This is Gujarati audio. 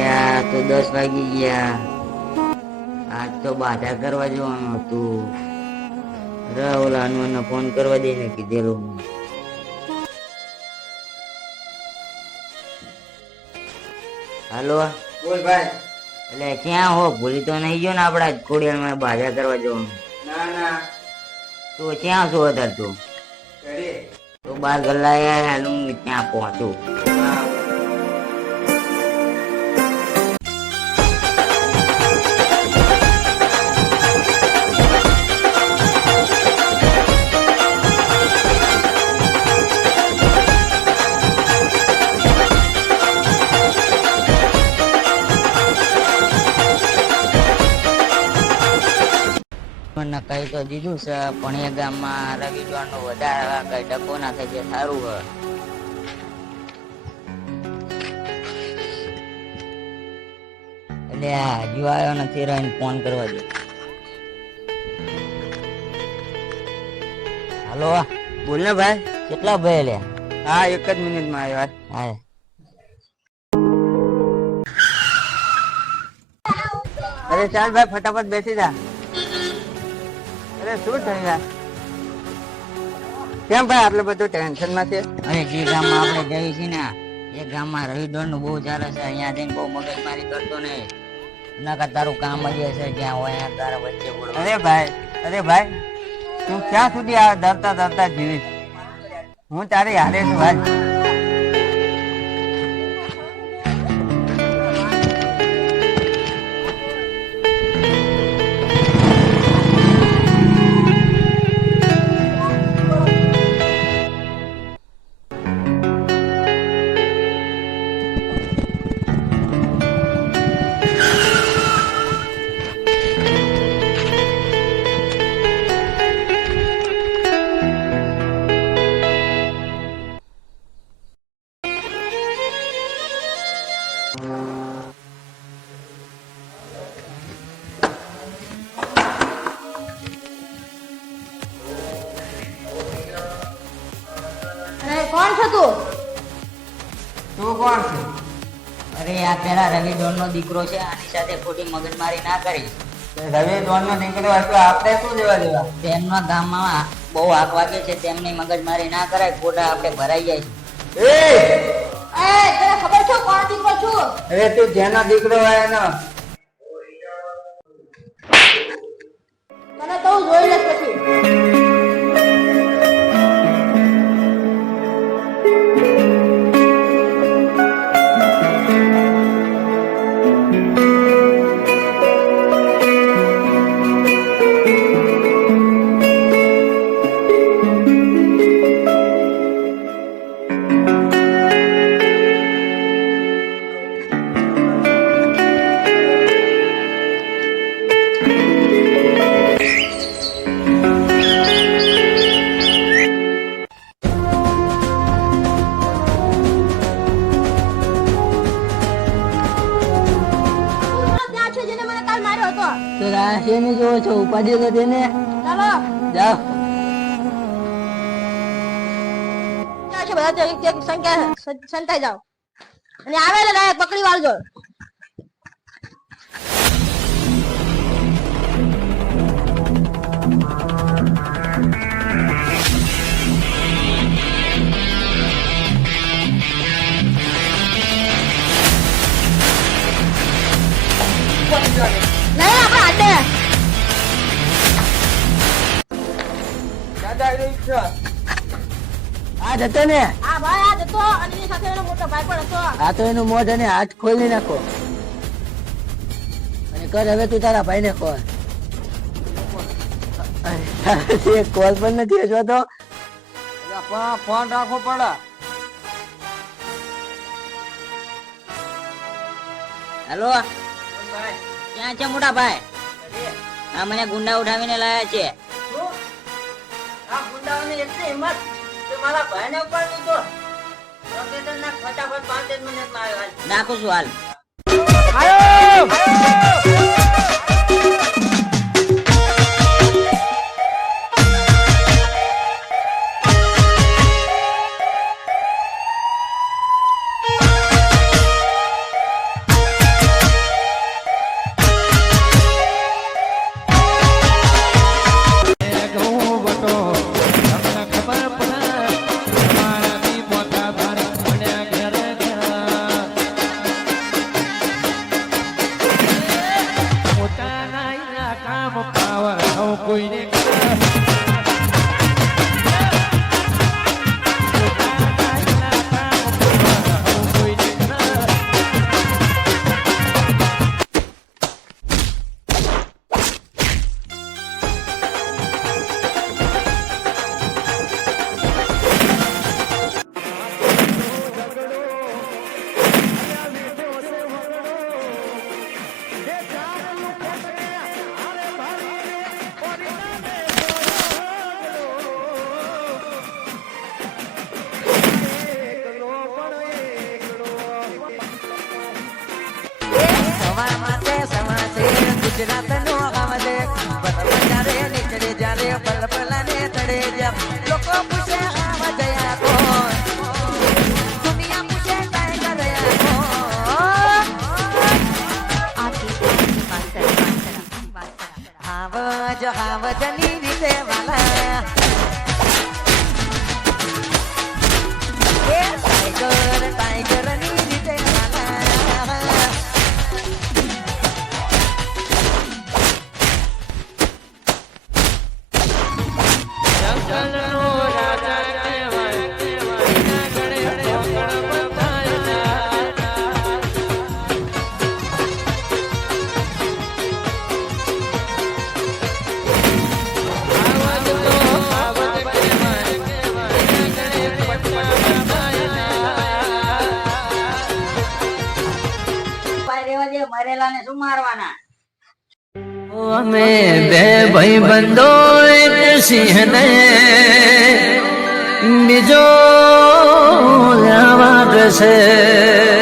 આ તો 10 વાગી ગયા. આજ તો બાધા કરવા જવાનું હતું. ઓલાનો ફોન કરવા દઈને કીધેલું. હાલો બોલ ભાઈ. એટલે ક્યાં હો? ભૂલી તો નહીં ગયો ને આપડા ખોડિયારમાં બાધા કરવા જવાનું? ના ના. તો ક્યાં છો અત્યારે તું? ઘરે. તો બાર ગલ્લા હાલું ત્યાં પહોંચું. કઈ તો દીધું છે પણ એ ગામમાં રવિવાર નો વધારે કઈ ટકો ના થાય છે. સારું હ એટલે હજુ આવ્યો નથી. રહીને ફોન કરવા દે. હાલો બોલ ને ભાઈ. કેટલા ભાઈ લે? હા, 1 જ મિનિટમાં આવ્યો. હા અરે ચાલ ભાઈ, ફટાફટ બેસી જા. અરે શું થયું યાર? કેમ ભાઈ આટલું બધું ટેન્શન માં છે? અરે જે ગામમાં આપણે જઈએ છીએ ને એ ગામમાં રવિવાર નું બહુ ચાલે છે. અહીંયા જઈને બહુ મગજમારી કરતો નહીં. નકર તારું કામ જ છે જ્યાં હોય તારા વચ્ચે બોલો. અરે ભાઈ તું ક્યાં સુધી આ ડરતા ડરતા જીવીશ? હું તારી હારે છું ભાઈ. કોણ છો તું? તું કોણ છે? અરે આ પેલા રવિવાર નો દીકરો છે. આની સાથે ખોટી મગજમારી ના કરી. રવિ દોન નો દીકરો હતો, આપણે શું લેવા દેવા? તેમના ગામમાં બહુ આગ વાગે છે. તેમની મગજમારી ના કરાય. ખોટા આપણે ભરાઈ જાય છે. તને ખબર છે કોણ દીકરો છું? અરે તું જેનો દીકરો હોય એનો. તને તો હું જોઈ લઈશ પછી. તો રાશિને જોવો છો? ઉપાધિ તો તેને. ચાલો જાઓ. ક્યાં છે બધા? એક સંખ્યા સંતાઈ જાઓ અને આવે ને પકડી વાળજો. નહીં આપણે આડે. આ જતો ને. હા ભાઈ, આ જતો અને એની સાથે એનો મોટો ભાઈ પણ હતો. આ તો એનું મોઢ અને હાથ ખોલી નાખો અને કર હવે તું તારા ભાઈ ને કોલ. કોલ પણ નથી હજુ તો. ફોન રાખવો પડે. હેલો, ક્યાં છે મોટા ભાઈ? આ મને ગુંડા ઉઠાવીને લાયા છે. આ ગુંડાઓની એટલી હિંમત કે મારા ભાઈને ઉપર લીધો. લોકેશન ના ફટાફટ 5 મિનિટમાં આવ્યો. નાખું છું હાલ. ગુજરાતનો અવાજ બળબજારે નીકળે જ્યારે બળબલાને તળે જેમ લોકો પૂછે આવા જયા કોણ દુનિયા પૂછે ટાઈગર કોણ આવજની રીતે વાલા टाइगर नी रीते वाला મરેલા ને શું મારવાના અમે બે ભાઈ બંધો એક સિંહ ને બીજો લેવા છે